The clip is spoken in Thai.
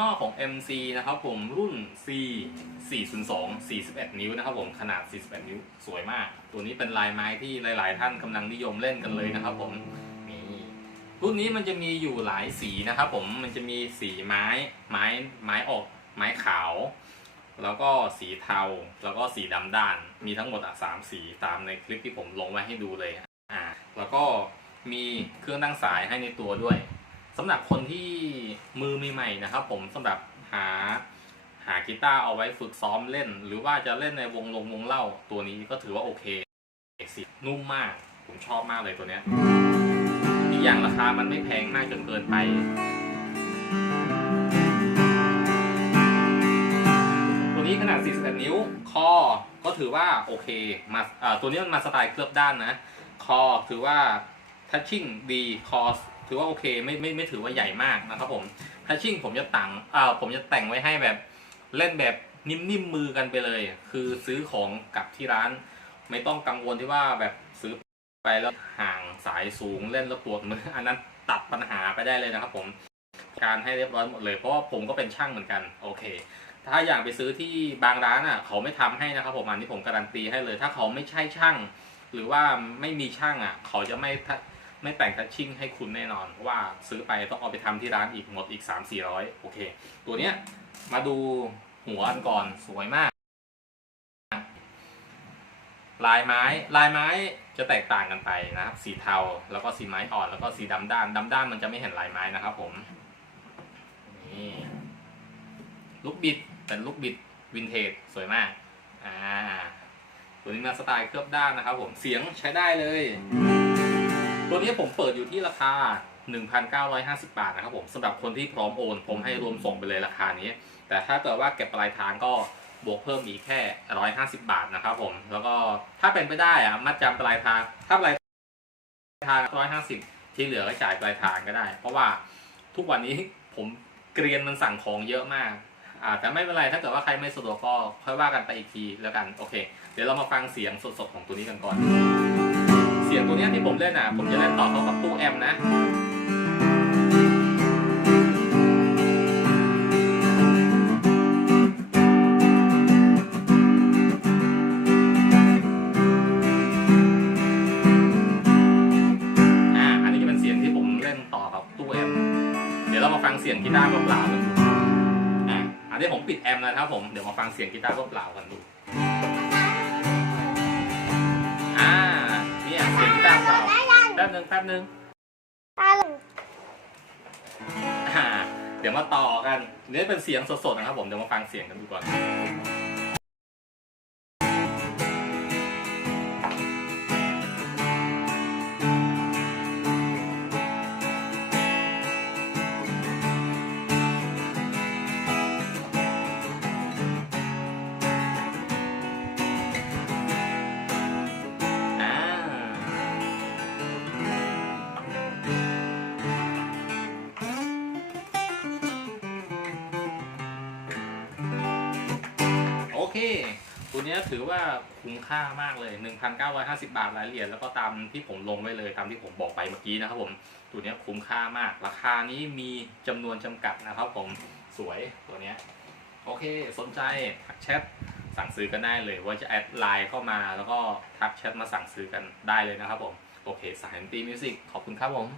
นี้จะเป็นยี่ห้อของ MC นะครับผมรุ่น C 402 41 นิ้วนะครับผมขนาด 41 นิ้วสวยมาก ตัวนี้เป็นลายไม้ที่หลาย ๆ ท่านกำลังนิยมเล่นกันเลยนะครับผมนี่รุ่นนี้มันจะมีอยู่หลายสีนะครับผมมันจะมีสีไม้ไม้ไม้ออกไม้ขาว แล้วก็สีเทาแล้วก็สีดำด้าน มีทั้งหมดอะสามสีตามในคลิปที่ผมลงไว้ให้ดูเลยอ่าแล้วก็มีเครื่องตั้งสายให้ในตัวด้วย สำหรับคนที่มือใหม่ๆนะครับ ผมสำหรับหาหากีตาร์เอาไว้ฝึกซ้อมเล่น หรือว่าจะเล่นในวงลงวงเล่าตัวนี้ก็ถือว่าโอเคสินุ่มมาก ผมชอบมากเลยตัวเนี้ยอีกอย่างราคามันไม่แพงมากจนเกินไปตัวนี้ขนาด 41 นิ้ว คอก็ถือว่าโอเคมาอ่าตัวนี้มันมาสไตล์เคลือบด้านนะ คอถือว่าทัชชิ่งดีคอ ถือว่าโอเคไม่ไม่ไม่ถือว่าใหญ่มากนะครับผมทัชชิ่งผมจะตังอ่าผมจะแต่งไว้ให้แบบเล่นแบบนิ่มๆมือกันไปเลย คือซื้อของกลับที่ร้าน ไม่ต้องกังวลที่ว่าแบบซื้อไปแล้วห่างสายสูงเล่นแล้วปวดมืออันนั้นตัดปัญหาไปได้เลยนะครับผมการให้เรียบร้อยหมดเลยเพราะว่าผมก็เป็นช่างเหมือนกันโอเค ถ้าอยากไปซื้อที่บางร้านอะ เขาไม่ทำให้นะครับผมอันนี้ผมการันตีให้เลย ถ้าเขาไม่ใช่ช่าง หรือว่าไม่มีช่างอะ เขาจะไม่ ไม่แต่งทัชชิ่งให้คุณแน่นอน เพราะว่าซื้อไปต้องเอาไปทำที่ร้านอีกหมดอีก 3 4 0 0 โอเค ตัวเนี้ยมาดูหัวอันก่อนสวยมาก ลายไม้ลายไม้จะแตกต่างกันไปนะครับ สีเทาแล้วก็สีไม้อ่อนแล้วก็สีดำด้านดำด้านมันจะไม่เห็นลายไม้นะครับผมนี่ลูกบิดเป็นลูกบิดวินเทจสวยมากอ่าตัวนี้มาสไตล์เคลือบด้านนะครับผมเสียงใช้ได้เลย ตัวนี้ผมเปิดอยู่ที่ราคา 1,950 บาทนะครับผมสำหรับคนที่พร้อมโอน ผมให้รวมส่งไปเลยราคานี้ แต่ถ้าเกิดว่าเก็บปลายทางก็บวกเพิ่มอีกแค่ 150 บาทนะครับผม แล้วก็ถ้าเป็นไปได้อะมัดจำปลายทาง ถ้าปลายทาง 150 ที่เหลือก็จ่ายปลายทางก็ได้ เพราะว่าทุกวันนี้ผมเกรียนมันสั่งของเยอะมากอ่าแต่ไม่เป็นไรถ้าเกิดว่าใครไม่สะดวกก็ค่อยว่ากันไปอีกทีแล้วกัน โอเค เดี๋ยวเรามาฟังเสียงสดๆของตัวนี้กันก่อน สียงตัวนี้ที่ผมเล่นอะ ผมจะเล่นต่อเข้ากับตู้แอมนะอ่าอันนี้จะเป็นเสียงที่ผมเล่นต่อกับตู้แอมป์เดี๋ยวเรามาฟังเสียงกีตาร์เปล่าๆกันดูอ่าอันนี้ผมปิดแอมป์แล้วนะครับผม เดี๋ยวมาฟังเสียงกีตาร์เปล่าๆกันดู นึ่งแป๊บหนึ่งอ่าเดี๋ยวมาต่อกันนี่เป็นเสียงสดๆนะครับผม เดี๋ยวมาฟังเสียงกันดูก่อน ตัวนี้ถือว่าคุ้มค่ามากเลย 1,950 บาทรายละเหรียญแล้วก็ตามที่ผมลงไว้เลยตามที่ผมบอกไปเมื่อกี้นะครับผมตัวนี้คุ้มค่ามาก ราคานี้มีจำนวนจำกัดนะครับผมสวยตัวนี้โอเคสนใจทักแชทสั่งซื้อกันได้เลย ว่าจะแอดไลน์เข้ามาแล้วก็ทักแชทมาสั่งซื้อกันได้เลยนะครับผมโอเคสายตีมิวสิกขอบคุณครับผม